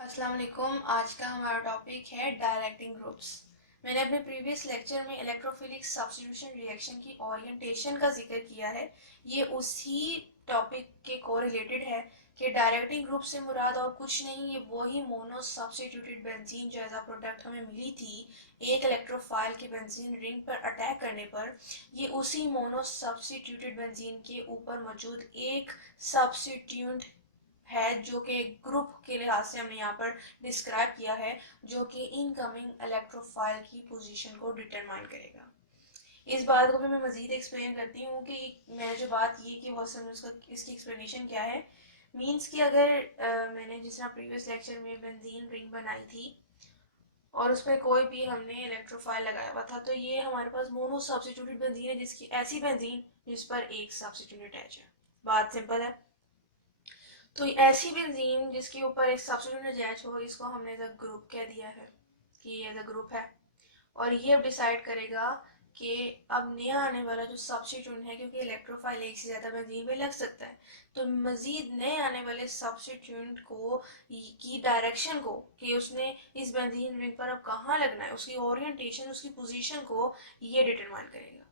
अस्सलाम वालेकुम। आज का हमारा टॉपिक है डायरेक्टिंग ग्रुप्स। मैंने अपने प्रीवियस लेक्चर में इलेक्ट्रोफिलिक सब्स्टिट्यूशन रिएक्शन की ओरिएंटेशन का जिक्र किया है। ये उसी टॉपिक के को रिलेटेड है कि डायरेक्टिंग ग्रुप से मुराद और कुछ नहीं, ये वही मोनो सब्स्टिट्यूटेड बेंजीन जो एज अ प्रोडक्ट हमें मिली थी एक इलेक्ट्रोफाइल के बेंजीन रिंग पर अटैक करने पर, ये उसी मोनो सब्स्टिट्यूटेड बेंजीन के ऊपर मौजूद एक सब्स्टिट्यूट है जो कि ग्रुप के लिहाज से हमने यहाँ पर डिस्क्राइब किया है, जो कि इनकमिंग इलेक्ट्रोफाइल की पोजीशन को डिटरमाइन करेगा। इस बात को भी मैं मजीद एक्सप्लेन करती हूँ कि मैंने जो बात की कि बहुत समय उसका इसकी एक्सप्लेनेशन क्या है। मीन्स कि अगर मैंने जिस तरह प्रीवियस लेक्चर में बेंजीन रिंग बनाई थी और उस पर कोई भी हमने इलेक्ट्रोफाइल लगाया हुआ था, तो ये हमारे पास मोनो सब्स्टिट्यूटेड बेंजीन है, जिसकी ऐसी बेंजीन जिस पर एक सब्स्टिट्यूट अटैच है। बात सिंपल है। तो ऐसी बेंजीन जिसके ऊपर एक सब्स्टिट्यूट अटैच हो, इसको हमने एज अ ग्रुप कह दिया है कि ये एज अ ग्रुप है। और ये अब डिसाइड करेगा कि अब नया आने वाला जो सब्स्टिट्यूट है, क्योंकि इलेक्ट्रोफाइल एक से ज़्यादा बेंजीन में लग सकता है, तो मजीद नए आने वाले सब्स्टिट्यूट को की डायरेक्शन को कि उसने इस बेंजीन रिंग पर अब कहाँ लगना है, उसकी ओरिएंटेशन, उसकी पोजीशन को ये डिटरमाइन करेगा।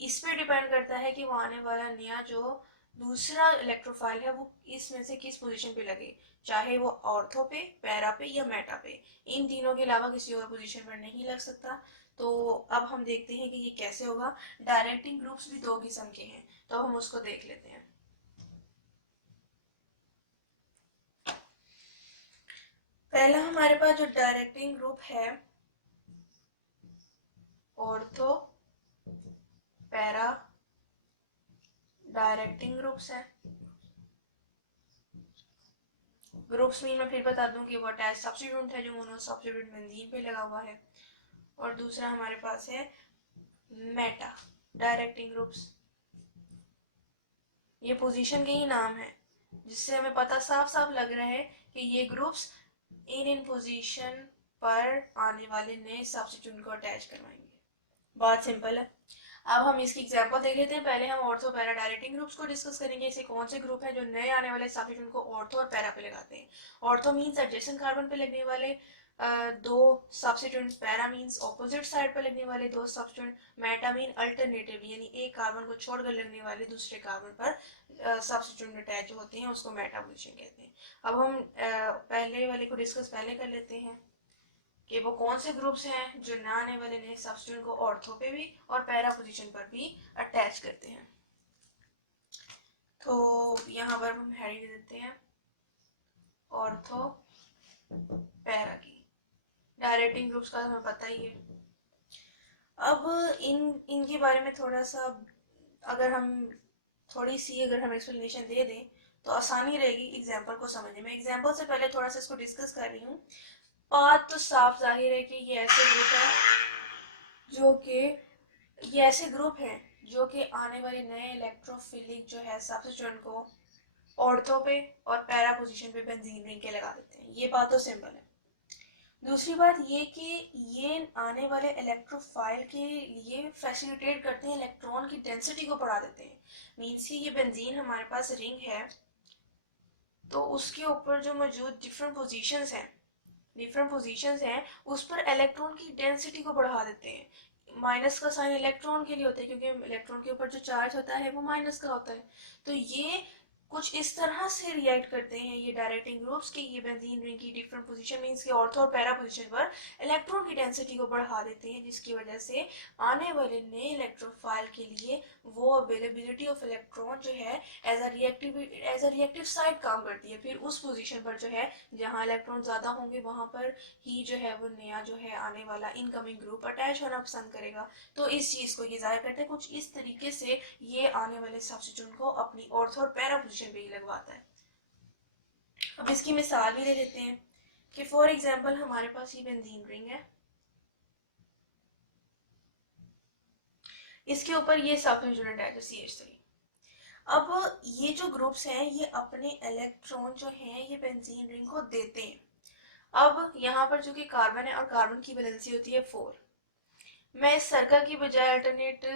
इस पे डिपेंड करता है कि वो आने वाला नया जो दूसरा इलेक्ट्रोफाइल है वो इसमें से किस पोजीशन पे लगे, चाहे वो ऑर्थो पे, पैरा पे या मेटा पे। इन तीनों के अलावा किसी और पोजीशन पर नहीं लग सकता। तो अब हम देखते हैं कि ये कैसे होगा। डायरेक्टिंग ग्रुप्स भी दो किस्म के हैं, तो हम उसको देख लेते हैं। पहला हमारे पास जो डायरेक्टिंग ग्रुप है, ऑर्थो पैरा डायरेक्टिंग ग्रुप्स है। ग्रुप्स में मैं फिर बता दूं कि वो अटैच सब्स्टिट्यूट है जो मोनो सब्स्टिट्यूट बेंजीन पे लगा हुआ है। और दूसरा हमारे पास है मेटा डायरेक्टिंग ग्रुप्स। ये पोजीशन के ही नाम है, जिससे हमें पता साफ साफ लग रहा है कि ये ग्रुप्स इन पोजीशन पर आने वाले नए सब्स्टिट्यूट को अटैच करवाएंगे। बहुत सिंपल है। अब हम इसकी एग्जांपल देख लेते हैं। पहले हम ऑर्थो पैरा डायरेक्टिंग ग्रुप्स को डिस्कस करेंगे। ऐसे कौन से ग्रुप हैं जो नए आने वाले सब्स्टिट्यूट को ऑर्थो और पैरा पे लगाते हैं। ऑर्थो मींस एडजेसेंट कार्बन पे लगने वाले दो substitute, para means opposite side पर लगने वाले दो सब्स्टिट्यूट, मेटा मीन अल्टरनेटिव यानी एक कार्बन को छोड़कर लगने वाले दूसरे कार्बन पर सब्स्टिट्यूट अटैच होते हैं, उसको मेटा पोजीशन कहते हैं। अब हम पहले वाले को डिस्कस पहले कर लेते हैं कि वो कौन से ग्रुप्स हैं जो न आने वाले नए सब्स्टिट्यूट को ऑर्थो पे भी और पैरा पोजीशन पर भी अटैच करते हैं। तो यहाँ पर हम हेडिंग दे देते हैं ऑर्थो पैरा की। डायरेक्टिंग ग्रुप्स का हमें पता ही है। अब इनके बारे में थोड़ा सा अगर हम एक्सप्लेनेशन दे दें तो आसानी रहेगी एग्जाम्पल को समझने में। एग्जाम्पल से पहले थोड़ा सा इसको डिस्कस कर रही हूँ। बात तो साफ जाहिर है कि ये ऐसे ग्रुप है जो कि ये ऐसे ग्रुप हैं जो कि आने वाले नए इलेक्ट्रोफिलिक जो है सब्स्टिट्यूएंट को ऑर्थो पे और पैरा पोजीशन पे बेंजीन रिंग के लगा देते हैं। ये बात तो सिंपल है। दूसरी बात ये कि ये आने वाले इलेक्ट्रोफाइल के लिए फैसिलिटेट करते हैं, इलेक्ट्रॉन की डेंसिटी को बढ़ा देते हैं। मीन्स कि ये बेंजीन हमारे पास रिंग है, तो उसके ऊपर जो मौजूद डिफरेंट पोजीशंस हैं उस पर इलेक्ट्रॉन की डेंसिटी को बढ़ा देते हैं। माइनस का साइन इलेक्ट्रॉन के लिए होता है, क्योंकि इलेक्ट्रॉन के ऊपर जो चार्ज होता है वो माइनस का होता है। तो ये कुछ इस तरह से रिएक्ट करते हैं ये डायरेक्टिंग ग्रुप्स कि ये बेंजीन रिंग की डिफरेंट पोजीशन मींस कि ऑर्थो और पैरा पोजीशन पर इलेक्ट्रॉन की डेंसिटी को बढ़ा देते हैं, जिसकी वजह से आने वाले नए इलेक्ट्रोफाइल के लिए वो अवेलेबिलिटी ऑफ इलेक्ट्रॉन जो है एज अ रिएक्टिव साइड काम करती है। फिर उस पोजीशन पर जो है जहाँ इलेक्ट्रॉन ज़्यादा होंगे वहाँ पर ही जो है वो नया जो है आने वाला इनकमिंग ग्रुप अटैच होना पसंद करेगा। तो इस चीज़ को ये ज़ाहिर करते हैं कुछ इस तरीके से ये आने वाले सब्स्टिट्यूट को अपनी ऑर्थो और पैरा पोजीशन पे ही लगवाता है। अब इसकी मिसाल भी ले लेते हैं कि फॉर एग्जाम्पल हमारे पास ये बेंजीन रिंग है, इसके ऊपर ये सब्स्टिट्यूट अटैच है CH3। अब ये जो ग्रुप्स हैं ये अपने इलेक्ट्रॉन जो हैं ये बेंजीन रिंग को देते हैं। अब यहाँ पर जो कि कार्बन है और कार्बन की वैलेंसी होती है 4। मैं इस सर्कल की बजाय अल्टरनेट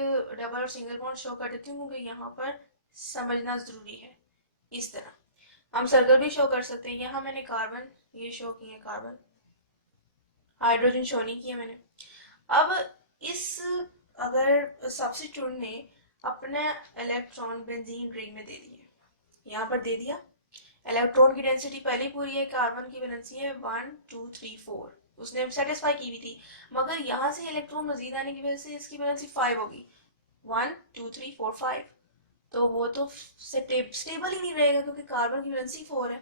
डबल और सिंगल बॉन्ड शो कर देती हूँ, क्योंकि यहाँ पर समझना ज़रूरी है। इस तरह हम सर्कल भी शो कर सकते हैं। यहाँ मैंने कार्बन ये शो किए, कार्बन, हाइड्रोजन शो नहीं किया मैंने। अब इस अगर सब्स्टिट्यूट ने अपने इलेक्ट्रॉन बेंजीन रिंग में दे दिए, यहाँ पर दे दिया, इलेक्ट्रॉन की डेंसिटी पहले पूरी है, कार्बन की वैलेंसी है 1 2 3 4, उसने सेटिस्फाई की हुई थी, मगर यहाँ से इलेक्ट्रॉन मजीद आने की वजह से इसकी वैलेंसी 5 होगी, 1 2 3 4 5, तो वो तो स्टेबल ही नहीं रहेगा क्योंकि कार्बन की वैलेंसी 4 है,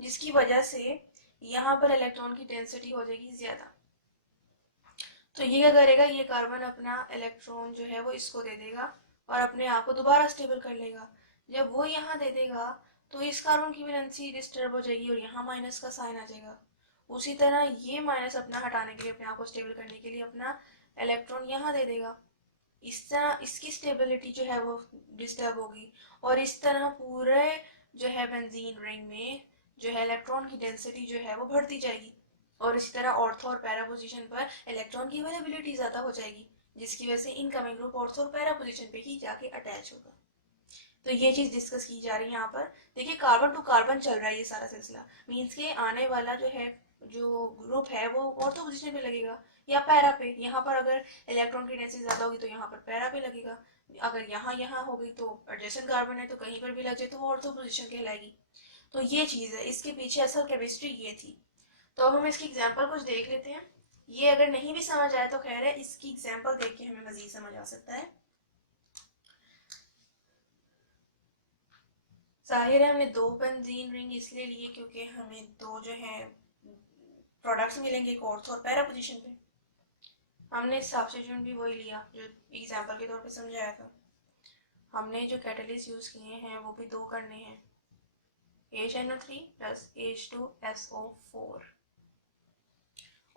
जिसकी वजह से यहाँ पर इलेक्ट्रॉन की डेंसिटी हो जाएगी ज्यादा। तो ये क्या करेगा, ये कार्बन अपना इलेक्ट्रॉन जो है वो इसको दे देगा और अपने आप को दोबारा स्टेबल कर लेगा। जब वो यहाँ दे देगा तो इस कार्बन की वैलेंसी डिस्टर्ब हो जाएगी और यहाँ माइनस का साइन आ जाएगा। उसी तरह ये माइनस अपना हटाने के लिए, अपने आप को स्टेबल करने के लिए अपना इलेक्ट्रॉन यहाँ दे देगा। इस तरह इसकी स्टेबिलिटी जो है वो डिस्टर्ब होगी और इस तरह पूरे जो है बेंजीन रिंग में जो है इलेक्ट्रॉन की डेंसिटी जो है वो बढ़ती जाएगी और इसी तरह ऑर्थो और पैरा पोजीशन पर इलेक्ट्रॉन की अवेलेबिलिटी ज्यादा हो जाएगी, जिसकी वजह से इनकमिंग ग्रुप ऑर्थो और पैरा पोजीशन पे ही जाके अटैच होगा। तो ये चीज डिस्कस की जा रही है यहाँ पर। देखिए कार्बन टू कार्बन चल रहा है ये सारा सिलसिला, मीन्स के आने वाला जो है जो ग्रुप है वो ऑर्थो पोजीशन पे लगेगा या पैरा पे। यहाँ पर अगर इलेक्ट्रॉन की डेंसिटी ज्यादा होगी तो यहाँ पर पैरा पे लगेगा, अगर यहाँ हो गई तो एडजेसेंट कार्बन है तो कहीं पर भी लग जाए तो वो ऑर्थो पोजीशन कहलाएगी। तो ये चीज है, इसके पीछे असल केमिस्ट्री ये थी। तो अब हम इसकी एग्जाम्पल कुछ देख लेते हैं। ये अगर नहीं भी समझ आए तो खैर है, इसकी एग्जाम्पल देख के हमें मजीद समझ आ सकता है। जाहिर है हमने दो बेंजीन रिंग इसलिए लिए क्योंकि हमें दो जो है प्रोडक्ट्स मिलेंगे, एक ऑर्थो और पैरा पोजीशन पे। हमने सब्स्टिट्यूट भी वही लिया जो एग्जाम्पल के तौर पे समझाया था। हमने जो कैटलिस्ट यूज किए हैं वो भी दो करने हैं, HNO3 प्लस H2SO4।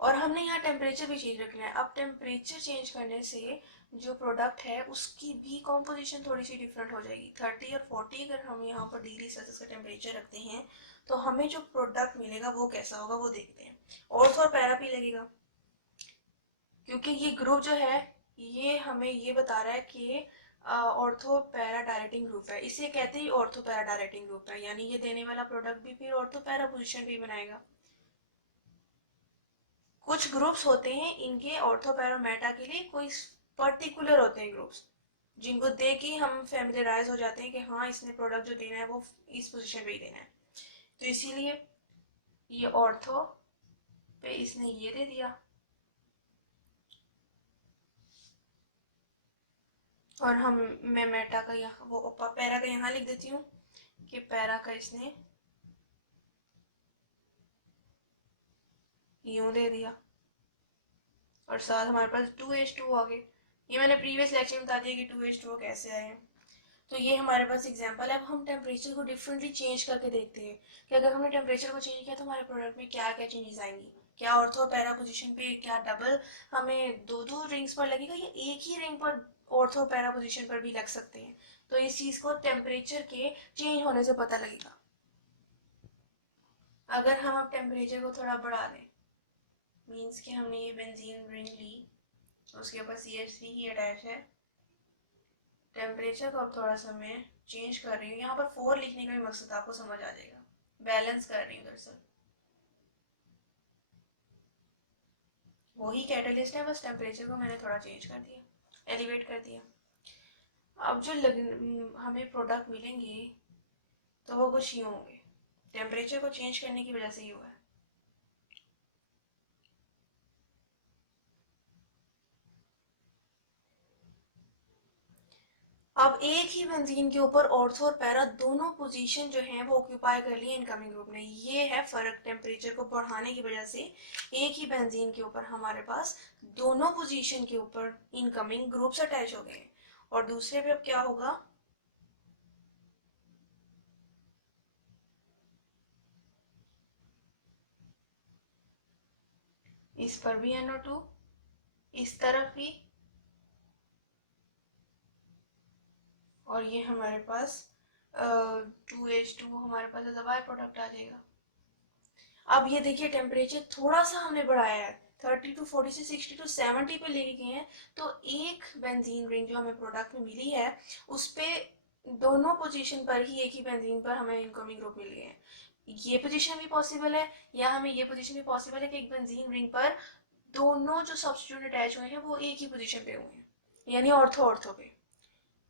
और हमने यहाँ टेम्परेचर भी चेंज रखना है। अब टेम्परेचर चेंज करने से जो प्रोडक्ट है उसकी भी कॉम्पोजिशन थोड़ी सी डिफरेंट हो जाएगी। 30 और 40 अगर हम यहाँ पर डिग्री सेल्सियस का टेम्परेचर रखते हैं तो हमें जो प्रोडक्ट मिलेगा वो कैसा होगा वो देखते हैं। ऑर्थो और पैरा भी लगेगा क्योंकि ये ग्रुप जो है ये हमें ये बता रहा है कि ऑर्थो पैरा डायरेक्टिंग ग्रुप है, इसे कहते ही ऑर्थो पैरा डायरेक्टिंग ग्रुप है, यानी ये देने वाला प्रोडक्ट भी फिर ऑर्थो पैरा पोजिशन भी बनाएगा। कुछ ग्रुप्स होते हैं इनके ऑर्थोपैरामेटा के लिए कोई पर्टिकुलर होते हैं ग्रुप्स, जिनको देख के हम फैमिलियराइज हो जाते हैं कि हाँ इसने प्रोडक्ट जो देना है वो इस पोजीशन पे ही देना है। तो इसीलिए ये ऑर्थो पे इसने ये दे दिया और मैं मेटा का यहाँ वो पैरा का यहाँ लिख देती हूँ कि पैरा का इसने यूं दे दिया और साथ हमारे पास 2H2 आ गए। ये मैंने प्रीवियस लेक्चर में बता दिया कि 2H2 कैसे आए हैं। तो ये हमारे पास एग्जांपल है। अब हम टेम्परेचर को डिफरेंटली चेंज करके देखते हैं कि अगर हमने टेम्परेचर को चेंज किया तो हमारे प्रोडक्ट में क्या क्या चेंजेस आएंगी। क्या ऑर्थो पैरा पोजीशन पे क्या डबल हमें दो दो रिंग्स पर लगेगा या एक ही रिंग पर ऑर्थो पैरा पोजीशन पर भी लग सकते हैं। तो इस चीज को टेम्परेचर के चेंज होने से पता लगेगा। अगर हम अब टेम्परेचर को थोड़ा बढ़ा दें, मीन्स कि हमने ये बेंजीन रिंग ली, उसके ऊपर CH3 ही अटैच है, टेम्परेचर को अब थोड़ा सा मैं चेंज कर रही हूँ। यहाँ पर 4 लिखने का भी मकसद आपको समझ आ जाएगा, बैलेंस कर रही हूँ दरअसल। वही कैटलिस्ट है, बस टेम्परेचर को मैंने थोड़ा चेंज कर दिया, एलिवेट कर दिया। अब जो हमें प्रोडक्ट मिलेंगे तो वो कुछ यूँ होंगे, टेम्परेचर को चेंज करने की वजह से ही हुआ है। अब एक ही बेंजीन के ऊपर ऑर्थो और पैरा दोनों पोजीशन जो है वो ऑक्यूपाई कर लिए इनकमिंग ग्रुप ने। ये है फर्क टेम्परेचर को बढ़ाने की वजह से। एक ही बेंजीन के ऊपर हमारे पास दोनों पोजीशन के ऊपर इनकमिंग ग्रुप्स अटैच हो गए और दूसरे पे अब क्या होगा, इस पर भी NO2, इस तरफ भी, और ये हमारे पास 2H2 हमारे पास एज बाय प्रोडक्ट आ जाएगा। अब ये देखिए टेम्परेचर थोड़ा सा हमने बढ़ाया है, 30 टू 40 से 60 टू 70 पे लेके गए हैं। तो एक बेंजीन रिंग जो हमें प्रोडक्ट में मिली है उस पे दोनों पोजीशन पर ही एक ही बेंजीन पर हमें इनकमिंग ग्रुप मिल गए हैं। ये पोजीशन भी पॉसिबल है या हमें ये पोजीशन भी पॉसिबल है कि एक बेंजीन रिंग पर दोनों जो सब्स्टिट्यूट अटैच हुए हैं वो एक ही पोजीशन पे हुए हैं, यानी ऑर्थो ऑर्थो पे।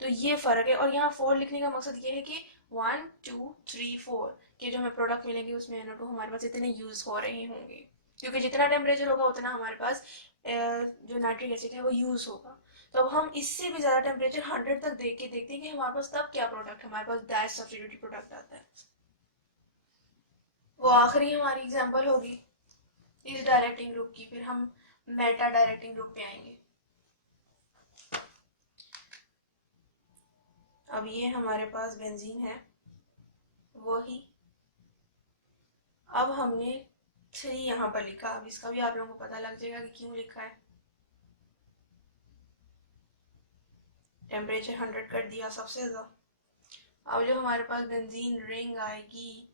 तो ये फर्क है। और यहाँ 4 लिखने का मकसद ये है कि 1 2 3 4 के जो हमें प्रोडक्ट मिलेंगे उसमें NO2 हमारे पास इतने यूज हो रहे होंगे, क्योंकि जितना टेम्परेचर होगा उतना हमारे पास जो नाइट्रिक एसिड है वो यूज होगा। तो अब हम इससे भी ज्यादा टेम्परेचर 100 तक देख के देखते हैं कि हमारे पास तब क्या प्रोडक्ट, हमारे पास डाई सब्स्टिट्यूटेड प्रोडक्ट आता है। वो आखिरी हमारी एग्जांपल होगी इस डायरेक्टिंग ग्रुप की, फिर हम मेटा डायरेक्टिंग ग्रुप पे आएंगे। अब ये हमारे पास बेंजीन है वही। अब हमने 3 यहाँ पर लिखा, अब इसका भी आप लोगों को पता लग जाएगा कि क्यों लिखा है। टेम्परेचर 100 कर दिया सबसे ज्यादा। अब जो हमारे पास बेंजीन रिंग आएगी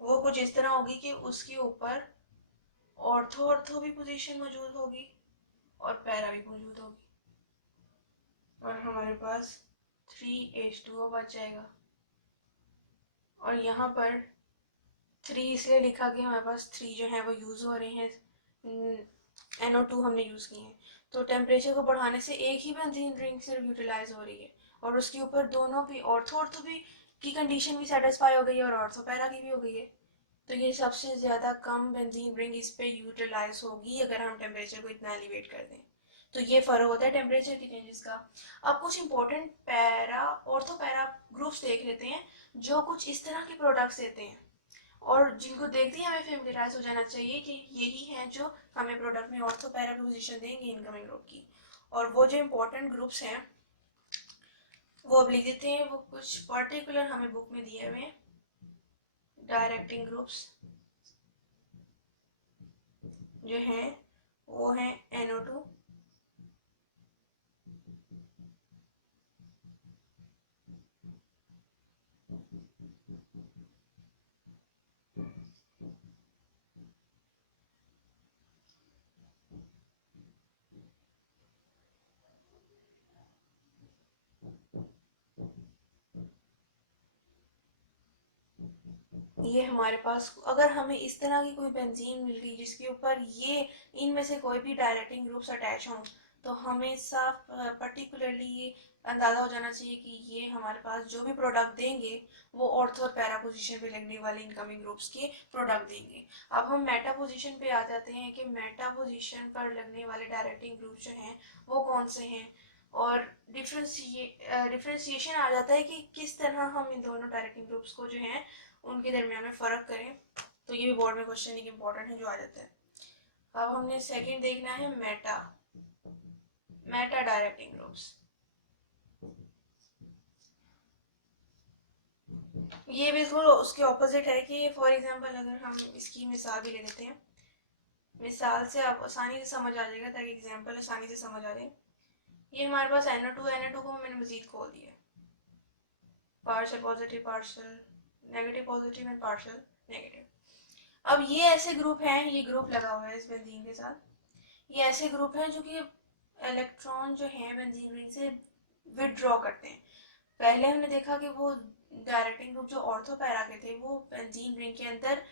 वो कुछ इस तरह होगी कि उसके ऊपर ऑर्थो ऑर्थो भी पोजीशन मौजूद होगी और पैरा भी मौजूद होगी, और हमारे पास 3H2O बच जाएगा। और यहाँ पर 3 इसलिए लिखा कि हमारे पास 3 जो है वो यूज हो रहे हैं, NO2 हमने यूज किए हैं। तो टेम्परेचर को बढ़ाने से एक ही बेंजीन रिंग सिर्फ यूटिलाइज हो रही है और उसके ऊपर दोनों भी ऑर्थो ऑर्थो भी की कंडीशन भी सेटिस्फाई हो गई है और ऑर्थो पैरा की भी हो गई है। तो ये सबसे ज्यादा कम बेंजीन रिंग इस पे यूटिलाइज होगी अगर हम टेम्परेचर को इतना एलिवेट कर दें। तो ये फर्क होता है टेम्परेचर की चेंजेस का। अब कुछ important para ortho para groups देख लेते हैं जो कुछ इस तरह के प्रोडक्ट्स देते हैं और जिनको देखते ही हमें फेमिलियराइज हो जाना चाहिए कि यही है जो हमें प्रोडक्ट में ऑर्थो पैरा की पोजीशन देंगे इनकमिंग ग्रुप की। और वो जो इंपॉर्टेंट ग्रुप्स हैं वो अब लिख देते हैं, वो कुछ पर्टिकुलर हमें बुक में दिए हुए हैं। डायरेक्टिंग ग्रुप्स जो हैं वो हैं NO2, ये हमारे पास अगर हमें इस तरह की कोई बेंजीन मिल गई जिसके ऊपर ये इनमें से कोई भी डायरेक्टिंग ग्रुप्स अटैच हों तो हमें साफ पर्टिकुलरली ये अंदाजा हो जाना चाहिए कि ये हमारे पास जो भी प्रोडक्ट देंगे वो ऑर्थो और पैरा पोजीशन पे लगने वाले इनकमिंग ग्रुप्स के प्रोडक्ट देंगे। अब हम मेटा पोजीशन पे आ जाते हैं कि मेटा पोजीशन पर लगने वाले डायरेक्टिंग ग्रुप्स जो हैं वो कौन से हैं, और डिफ्रेंसिएशन आ जाता है कि किस तरह हम इन दोनों डायरेक्टिंग ग्रुप्स को जो है उनके दरमियान में फ़र्क करें। तो ये भी बोर्ड में क्वेश्चन एक इम्पॉर्टेंट है जो आ जाता है। अब हमने सेकंड देखना है मेटा मेटा डायरेक्टिंग ग्रुप्स। ये बिल्कुल उसके ऑपोजिट है कि फॉर एग्जांपल अगर हम इसकी मिसाल भी ले लेते हैं, मिसाल से आप आसानी से समझ आ जाएगा ताकि एग्जांपल आसानी से समझ आ जाए। ये हमारे पास NO2 को मैंने मजीद खोल दिया, partial positive partial negative positive and partial negative. अब ये ऐसे ग्रुप हैं, ये ग्रुप लगा हुआ है इस बेंजीन के साथ, ये ऐसे ग्रुप हैं जो कि इलेक्ट्रॉन जो है बेंजीन रिंग से विदड्रॉ करते हैं। पहले हमने देखा कि वो डायरेक्टिंग ग्रुप जो ऑर्थो पैरा के थे वो बेंजीन रिंग के अंदर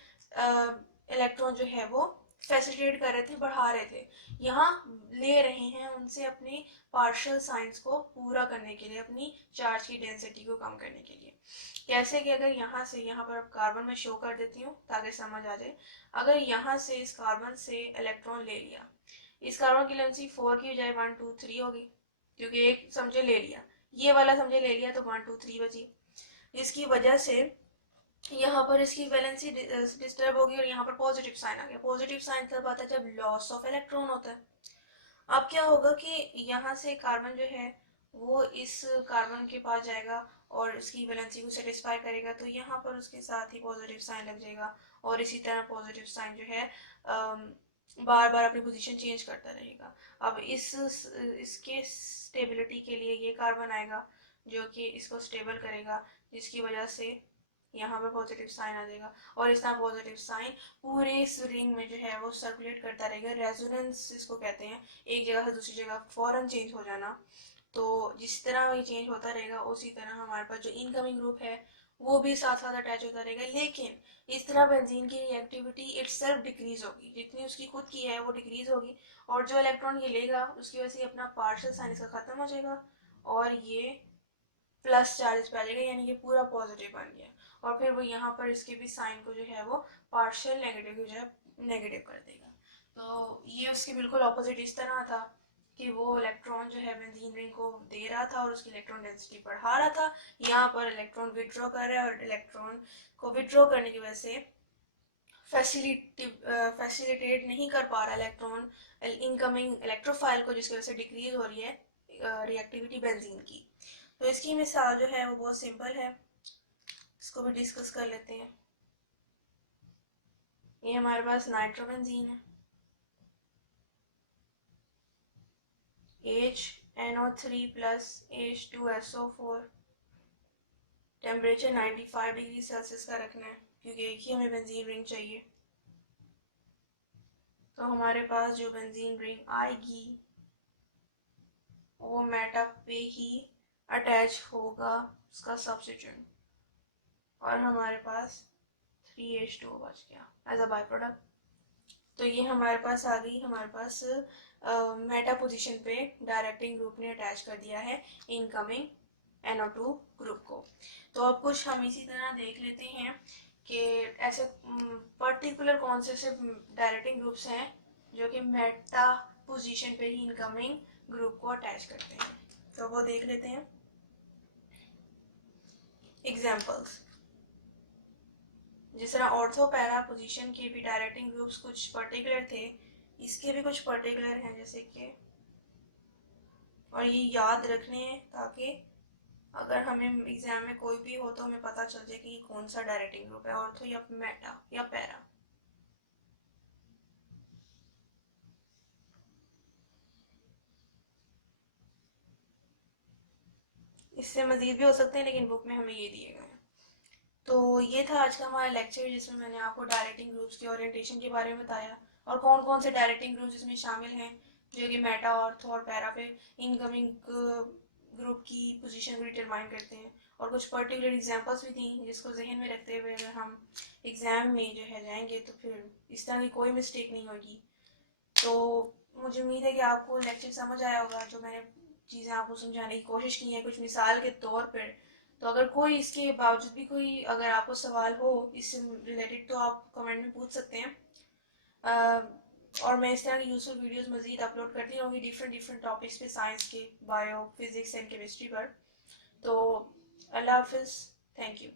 इलेक्ट्रॉन जो है वो फैसिलिटेट कर रहे थे, बढ़ा रहे थे। यहाँ ले रहे हैं उनसे अपने पार्शियल साइंस को पूरा करने के लिए, अपनी चार्ज की डेंसिटी को कम करने के लिए। कैसे कि अगर यहाँ से यहाँ पर कार्बन में शो कर देती हूँ ताकि समझ आ जाए। अगर यहाँ से इस कार्बन से इलेक्ट्रॉन ले लिया, इस कार्बन की लेंथ 4 की बजाय 1 2 3 होगी क्योंकि एक समझे ले लिया, ये वाला समझे ले लिया तो 1 2 3 बची। इसकी वजह से यहाँ पर इसकी वैलेंसी डिस्टर्ब होगी और यहाँ पर पॉजिटिव साइन आ गया। पॉजिटिव साइन तब आता है जब लॉस ऑफ इलेक्ट्रॉन होता है। अब क्या होगा कि यहाँ से कार्बन जो है वो इस कार्बन के पास जाएगा और इसकी वैलेंसी को सेटिस्फाई करेगा, तो यहाँ पर उसके साथ ही पॉजिटिव साइन लग जाएगा और इसी तरह पॉजिटिव साइन जो है बार बार अपनी पोजीशन चेंज करता रहेगा। अब इसके स्टेबिलिटी के लिए ये कार्बन आएगा जो कि इसको स्टेबल करेगा, जिसकी वजह से यहाँ पर पॉजिटिव साइन आ जाएगा और इस तरह पॉजिटिव साइन पूरे इस रिंग में जो है वो सर्कुलेट करता रहेगा। रेजोनेंस इसको कहते हैं, एक जगह से दूसरी जगह फौरन चेंज हो जाना। तो जिस तरह ये चेंज होता रहेगा उसी तरह हमारे पास जो इनकमिंग ग्रुप है वो भी साथ साथ अटैच होता रहेगा, लेकिन इस तरह बेंजीन की रिएक्टिविटी इटसेल्फ डिक्रीज होगी, जितनी उसकी खुद की है वो डिक्रीज होगी, और जो इलेक्ट्रॉन ये लेगा उसकी वजह से अपना पार्शियल साइन इसका खत्म हो जाएगा और ये प्लस चार्ज पे आ जाएगा, यानी कि पूरा पॉजिटिव बन गया, और फिर वो यहाँ पर इसके भी साइन को जो है वो पार्शियल नेगेटिव को जो है नेगेटिव कर देगा। तो ये उसके बिल्कुल ऑपोजिट इस तरह था कि वो इलेक्ट्रॉन जो है बेंजीन रिंग को दे रहा था और उसकी इलेक्ट्रॉन डेंसिटी बढ़ा रहा था, यहाँ पर इलेक्ट्रॉन विड्रॉ कर रहा है और इलेक्ट्रॉन को विड्रॉ करने की वजह से फैसिलिटेट नहीं कर पा रहा इलेक्ट्रॉन इनकमिंग इलेक्ट्रोफाइल को, जिसकी वजह से डिक्रीज हो रही है रिएक्टिविटी बेंजीन की। तो इसकी मिसाल जो है वो बहुत सिंपल है, इसको भी डिस्कस कर लेते हैं। ये हमारे पास नाइट्रोबेंजीन है, HNO3 plus H2SO4, temperature 95 degree Celsius का रखना है क्योंकि एक ही हमें बेंजीन रिंग चाहिए। तो हमारे पास जो बेंजीन रिंग आएगी वो मेटा पे ही अटैच होगा उसका सब्स्टिट्यूएंट, और हमारे पास 3H2 बच गया एज अ बाय प्रोडक्ट। तो ये हमारे पास आ गई, हमारे पास मेटा पोजीशन पे डायरेक्टिंग ग्रुप ने अटैच कर दिया है इनकमिंग NO2 ग्रुप को। तो अब कुछ हम इसी तरह देख लेते हैं कि ऐसे पर्टिकुलर कौन से डायरेक्टिंग ग्रुप्स हैं जो कि मेटा पोजीशन पे ही इनकमिंग ग्रुप को अटैच करते हैं। तो वो देख लेते हैं एग्जाम्पल्स। जिस तरह ऑर्थो पैरा पोजीशन के भी डायरेक्टिंग ग्रुप्स कुछ पर्टिकुलर थे, इसके भी कुछ पर्टिकुलर हैं जैसे कि, और ये याद रखने हैं ताकि अगर हमें एग्जाम में कोई भी हो तो हमें पता चल जाए कि कौन सा डायरेक्टिंग ग्रुप है, ऑर्थो या मेटा या पैरा। इससे मजीद भी हो सकते हैं लेकिन बुक में हमें ये दिए गए हैं। तो ये था आज का हमारा लेक्चर जिसमें मैंने आपको डायरेक्टिंग ग्रुप्स के ओरिएंटेशन के बारे में बताया और कौन कौन से डायरेक्टिंग ग्रुप्स इसमें शामिल हैं जो कि मेटा, ऑर्थो और पैरा पे इनकमिंग ग्रुप की पोजीशन को डिटरमाइन करते हैं, और कुछ पर्टिकुलर एग्जांपल्स भी दी जिसको जहन में रखते हुए अगर हम एग्ज़ाम में जो है जाएंगे तो फिर इस तरह की कोई मिस्टेक नहीं होगी। तो मुझे उम्मीद है कि आपको लेक्चर समझ आया होगा, जो मैंने चीज़ें आपको समझाने की कोशिश की हैं कुछ मिसाल के तौर पर। तो अगर कोई इसके बावजूद भी कोई अगर आपको सवाल हो इससे रिलेटेड तो आप कमेंट में पूछ सकते हैं। और मैं इस तरह की यूजफुल वीडियोस मजीद अपलोड करती रहूँगी डिफरेंट डिफरेंट टॉपिक्स पे, साइंस के, बायो, फिजिक्स एंड केमिस्ट्री पर। तो अल्लाह हाफिज़, थैंक यू।